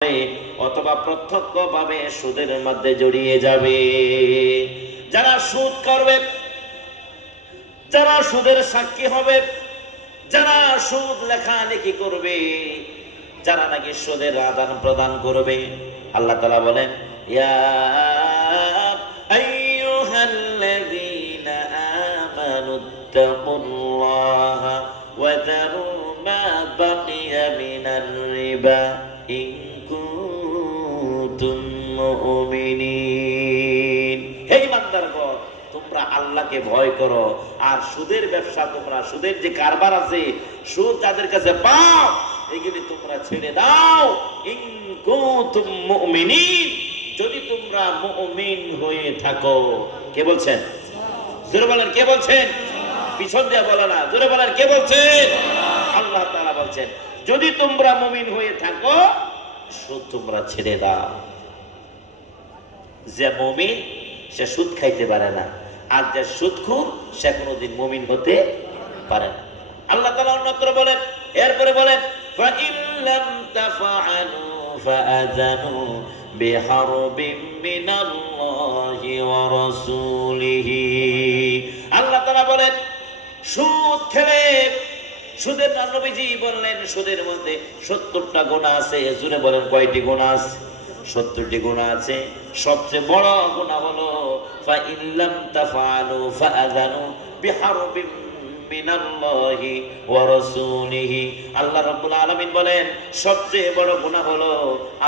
অথবা প্রত্যক্ষভাবে সুদের মধ্যে জড়িয়ে যাবে। যারা সুদ করবে, যারা সুদের সাক্ষী হবে, যারা সুদ লেখালেখি করবে, যারা নাকি সুদের আদান প্রদান করবে, আল্লাহ তাআলা বলেন ইয়া আইয়ুহাল্লাযীনা আমানুত্তাকুল্লাহা ওয়া যারু মা বাকিয়া মিনার রিবা ইন কুনতুম মুমিনিন। হে ঈমানদারগণ, তোমরা আল্লাহকে ভয় করো আর সুদের ব্যবসা, তোমরা সুদের যে কারবার আছে, সুদ যাদের কাছে পাও, এগুলি তোমরা ছেড়ে দাও। ইন কুনতুম মুমিনিন, যদি তোমরা মুমিন হয়ে থাকো। কে বলছেন? জোরে বলেন, কে বলছেন? পিছন দিয়ে বলে না, জোরে বলেন, কে বলছেন? আল্লাহ তাআলা বলছেন যদি তোমরা মুমিন হয়ে থাকো, সুদ তোমরা ছেড়ে দাও। যে মুমিন সে সুদ খাইতে পারে না, আর যে সুদখোর সে কোনোদিন মুমিন হতে পারে না। আল্লাহ তাআলা অন্যত্র বলেন, এরপরে বলেন ফাইন লাম তাফআলু ফাআযানু বিহারবিন মিনাল্লাহি ওয়া রাসূলিহি। আল্লাহ তাআলা বলেন সুদ খেলে, সুদের নবীজি বললেন সুদের মধ্যে 70টা গুনাহ আছে। জোরে বলেন কয়টি গুনাহ আছে? 70টি গুনাহ আছে। সবচেয়ে বড় গুনাহ হলো ফাইন লাম তাফআলু ফাআযানু বিহারবিন মিনাল্লাহি ওয়া রাসূলিহি। আল্লাহ রাব্বুল আলামিন বলেন সবচেয়ে বড় গুনাহ হলো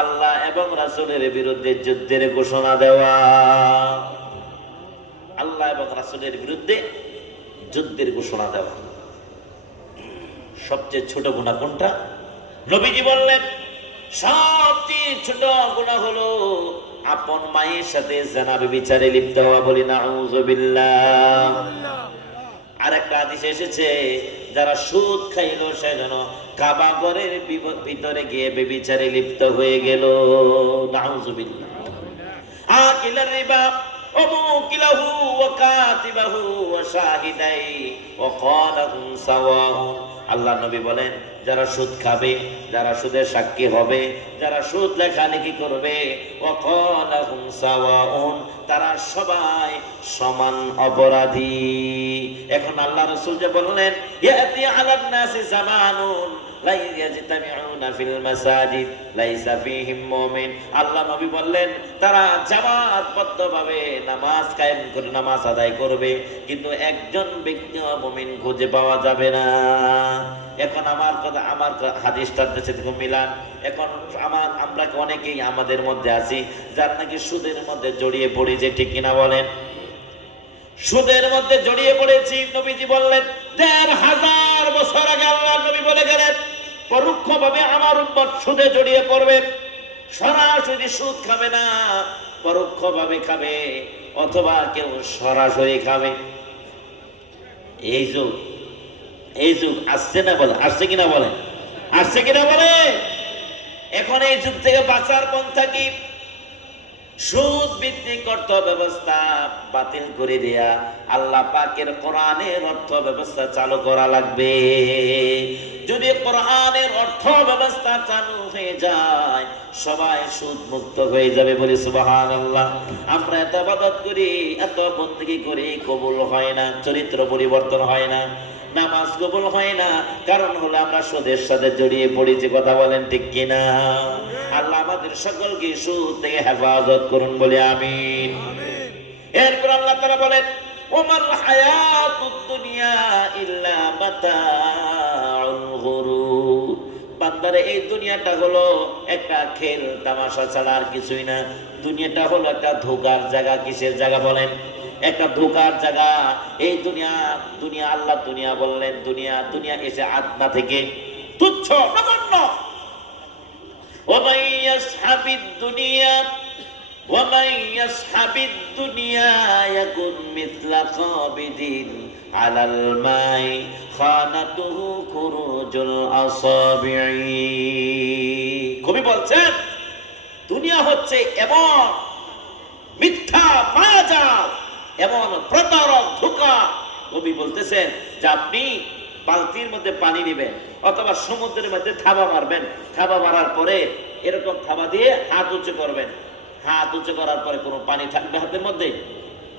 আল্লাহ এবং রাসূলের বিরুদ্ধে যুদ্ধের ঘোষণা দেওয়া। আল্লাহ এবং রাসূলের বিরুদ্ধে যুদ্ধের ঘোষণা দেওয়া। সবচেয়ে ছোট গুনাহ কোনটা? নবীজি বললেন সবচেয়ে ছোট গুনাহ হলো আপন মায়ের সাথে জিনা ব্যভিচারে লিপ্ত হওয়া। বলি নাউযুবিল্লাহ। আরেকটা হাদিসে এসেছে যারা সুদ খাইলো সে যেন কাবা ঘরের ভিতরে গিয়ে ব্যভিচারে লিপ্ত হয়ে গেল। নাউযুবিল্লাহ। আকিলার রিবা وموكله وكاتبه وشاهدي وقالهم سواء। আল্লাহ নবী বলেন যারা সুদ খাবে, যারা সুদের সাক্ষী হবে, যারা সুদ লেখালেখি করবে, وقالهم سواء, তারা সবাই সমান অপরাধী। এখন আল্লাহ রাসূল যে বললেন ইয়াতি আলান নাসি জামানুন লা ইয়াজতামিউনা ফিল মাসাজিদ লাইসা ফীহিম মুমিন। আল্লাহ নবী বললেন তারা জামাতবদ্ধভাবে নামাজ কায়েম করে নামাজ আদায় করবে, কিন্তু একজন ব্যক্তি মুমিন খুঁজে পাওয়া যাবে না। এখন আমার কথা, আমার হাদিসটার সাথে মিলান। এখন আমরা অনেকেই আমাদের মধ্যে আছি যার নাকি সুদের মধ্যে জড়িয়ে পড়েছে, ঠিক কিনা বলেন? সুদের মধ্যে জড়িয়ে পড়েছি। নবীজি বললেন ১৫০০ বছর আগে আল্লাহ নবী বলে গেলেন পরোক্ষভাবে আমার উম্মত সুদে জড়িয়ে পড়বে। সরাসরি সুদ খাবে না, পরোক্ষভাবে খাবে, অথবা কেউ সরাসরি খাবে। এই যুগ আসছে না বলে, আসছে কিনা বলে, আসছে কিনা বলে? এখন এই যুগ থেকে বাঁচার পন্থা কি? সুদ ভিত্তিক অর্থ ব্যবস্থা বাতিল করে দেয়া আল্লাহ পাকের কোরআনের অর্থ ব্যবস্থা চালু করা লাগবে। যদি কোরআনের অর্থ ব্যবস্থা চালু হয়ে যায় সবাই সুদ মুক্ত হয়ে যাবে। বলি সুবহানাল্লাহ। আমরা এত ইবাদত করি, এত বন্দেগী করি, কবুল হয় না, চরিত্র পরিবর্তন হয় না, নামাজ কবুল হয় না। কারণ হলো আমরা সুদের সাথে জড়িয়ে পড়েছি। কথা বলেন ঠিক কিনা? আল্লাহ আমাদের সকলকে সুদ থেকে হেফাজত করুন, বলে আমিন। এরপর আল্লাহ তাআলা বলেন ওমাল হায়াতুদ দুনিয়া ইল্লা মাতাউল গুরুর। বান্দারে এই দুনিয়াটা হলো একটা খেল তামাশা ছাড়া আর কিছুই না। দুনিয়াটা হলো একটা ধোঁকার জায়গা। কিসের জায়গা বলেন? একটা ধোঁকার জায়গা। এই দুনিয়া, আল্লাহ দুনিয়া বললেন, দুনিয়া এসে আদনা থেকে তুচ্ছ নগণ্য। ومن يصحب الدنيا يكن مثل قابض على الماء خانته خروج الأصابع। কবি বলছেন দুনিয়া হচ্ছে এমন মিথ্যা মায়াজাল, এমন প্রতারক, ধোঁকা। কবি বলতেছেন যে আপনি বালতির মধ্যে পানি নেবেন অথবা সমুদ্রের মধ্যে থাবা মারবেন, থাবা মারার পরে এরকম থাবা দিয়ে হাত উঁচু করবেন। হাত উঁচু করার পরে কোনো পানি থাকবে হাতের মধ্যে?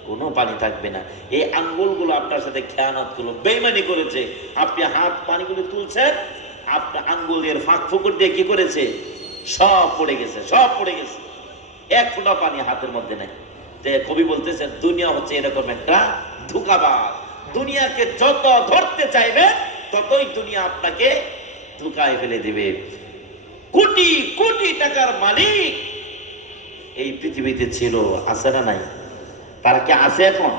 কোনো পানি থাকবে না। এই আঙ্গুলগুলো আপনার সাথে খেয়ানত করলো, বেইমানি করেছে। আপনি হাত পানিগুলো তুলছেন, আপনার আঙ্গুলের ফাঁক ফুকুর দিয়ে কি করেছে? সব পড়ে গেছে, সব পড়ে গেছে। এক ফোঁটা পানি হাতের মধ্যে নেই। কবি বলতেছেন দুনিয়া হচ্ছে এরকম একটা ধোঁকাবাজ। দুনিয়াকে যত ধরতে চাইবে ততই দুনিয়া আপনাকে ধোঁকায় ফেলে দিবে। কোটি কোটি টাকার মালিক এই পৃথিবীতে ছিল, আছে না নাই? তারা কি আছে এখন?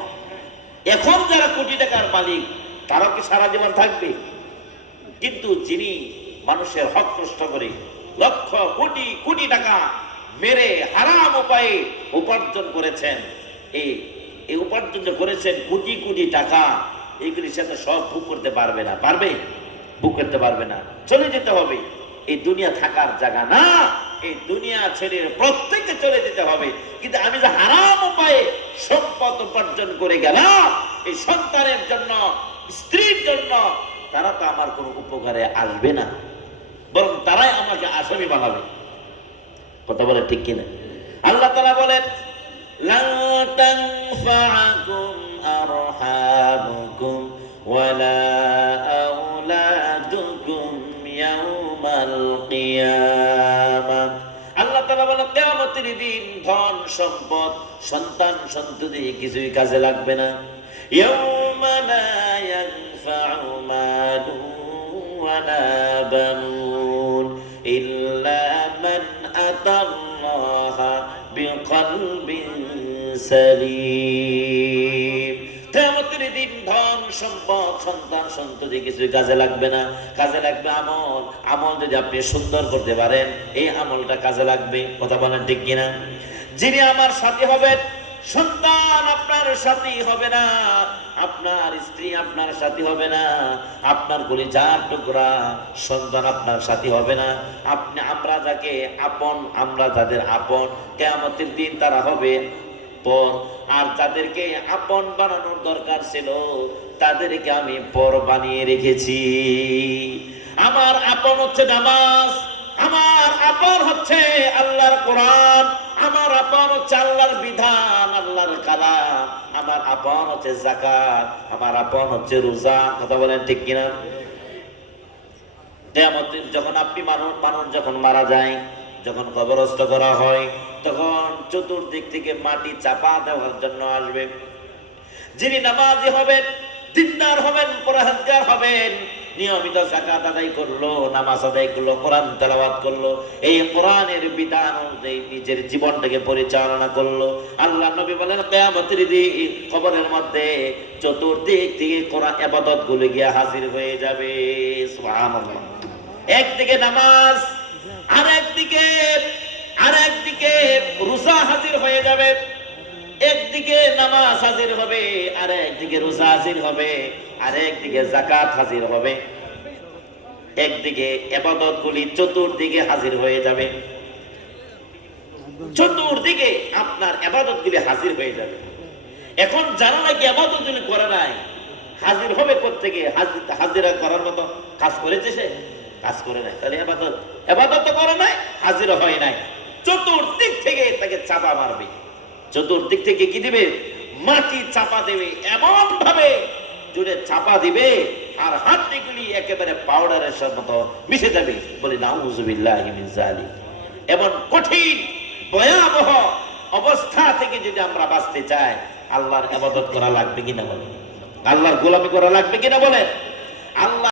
এখন যারা কোটি টাকার মালিক তারাও কি সারা জীবন থাকবে? কিন্তু যিনি মানুষের হক নষ্ট করে লক্ষ কোটি কোটি টাকা মেরে হারাম উপায়ে উপার্জন করেছেন, এই উপার্জন করেছেন কোটি কোটি টাকা, এইগুলি সে তো সব ভোগ করতে পারবে না। পারবে? ভোগ করতে পারবে না। চলে যেতে হবে। এই দুনিয়া থাকার জায়গা না। এই দুনিয়া ছেড়ে প্রত্যেককে চলে যেতে হবে। কিন্তু আমি যে হারাম উপায়ে সম্পদ উপার্জন করে গেলাম এই সন্তানের জন্য, স্ত্রীর জন্য, তারা তো আমার কোনো উপকারে আসবে না, বরং তারাই আমাকে আসামি বানাবে। কথা বলে ঠিক কিনা? আল্লাহ তাআলা বলেন লা তানফাআকুম আরহামুকুম ওয়ালা আওলাদুকুম ইয়াউমাল কিয়ামাহ। আল্লাহ তাআলা বলেন কিয়ামতের দিন ধন সম্পদ সন্তান সন্ততি কিছুই কাজে লাগবে না। ইয়াউমা লা ইয়ানফাউ মালু ওয়ালা বানুন ইল্লা মান আতাল্লাহা বিকলবিন সালিম। কিয়ামতের দিন ধন সম্পদ সন্তান সন্ততি কিছু কাজে লাগবে না। কাজে লাগবে আমল। আমল যদি আপনি সুন্দর করতে পারেন এই আমলটা কাজে লাগবে। কথা বলেন ঠিক কিনা? যিনি আমার সাথী হবেন, সন্তান আপনার সাথী হবে না, আপনার স্ত্রী আপনার সাথী হবে না, আপনার কলিজার টুকরা সন্তান আপনার সাথী হবে না। আমরা যাকে আপন, আমরা যাদের আপন কিয়ামতের দিন তারা হবে পর। আর যাদেরকে আপন বানানোর দরকার ছিল তাদেরকে আমি পর বানিয়ে রেখেছি। আমার আপন হচ্ছে নামাজ, আমার আপন হচ্ছে আল্লাহর কোরআন, আমার আপন হচ্ছে আল্লাহর বিধান, আল্লাহর কালাম, আমার আপন হচ্ছে যাকাত, আমার আপন হচ্ছে রোজা। কথা বলেন ঠিক কিনা? কিয়ামতের যখন আপনি মানুষ যখন মারা যায়, যখন কবরস্থ করা হয়, তখন চতুর্দিক থেকে মাটি চাপা দেওয়ার জন্য আসবে। যিনি নামাজি হবেন, দিনদার হবেন, পরহেজগার হবেন, নিয়মিত যাকাত আদায় করলো, নামাজ আদায় করলো, কোরআন তেলাওয়াত করলো, এই কোরআনের বিধান অনুযায়ী নিজের জীবনটাকে পরিচালনা করলো, আল্লাহ নবী বলেন কিয়ামতের দিন কবরের মধ্যে চতুর্দিক থেকে কোরআন ইবাদত গুলো গিয়ে হাজির হয়ে যাবে। সুবহানাল্লাহ। একদিকে নামাজ, আর একদিকে রোজা হাজির হয়ে যাবে। একদিকে নামাজ হাজির হবে, আর একদিকে রোজা হাজির হবে, আর একদিকে যাকাত হাজির হবে। একদিকে ইবাদত গুলি চতুর্দিকে হাজির হয়ে যাবে। চতুর্দিকে আপনার ইবাদত গুলি হাজির হয়ে যাবে। এখন যারা নাকি ইবাদত গুলি করে নাই, হাজির হবে কোত্থেকে? হাজিরা করার মতো কাজ করেছে সে? কাজ করে নাই। তাহলে ইবাদত তো করে নাই, হাজির হয় নাই। চতুর্দিক থেকে তাকে চাপা মারবে। চতুর্দিক থেকে কি দিবে? মাটি চাপা দেবে, এমন ভাবে জুড়ে চাপা দিবে আর হাড্ডিগুলি একেবারে পাউডারের মতো মিশে যাবে। বলি নাউযুবিল্লাহি মিন যালিক। এমন কঠিন ভয়াবহ অবস্থা থেকে যদি আমরা বাঁচতে চাই, আল্লাহর ইবাদত করা লাগবে কিনা বলেন? আল্লাহর গোলামি করা লাগবে কিনা বলেন?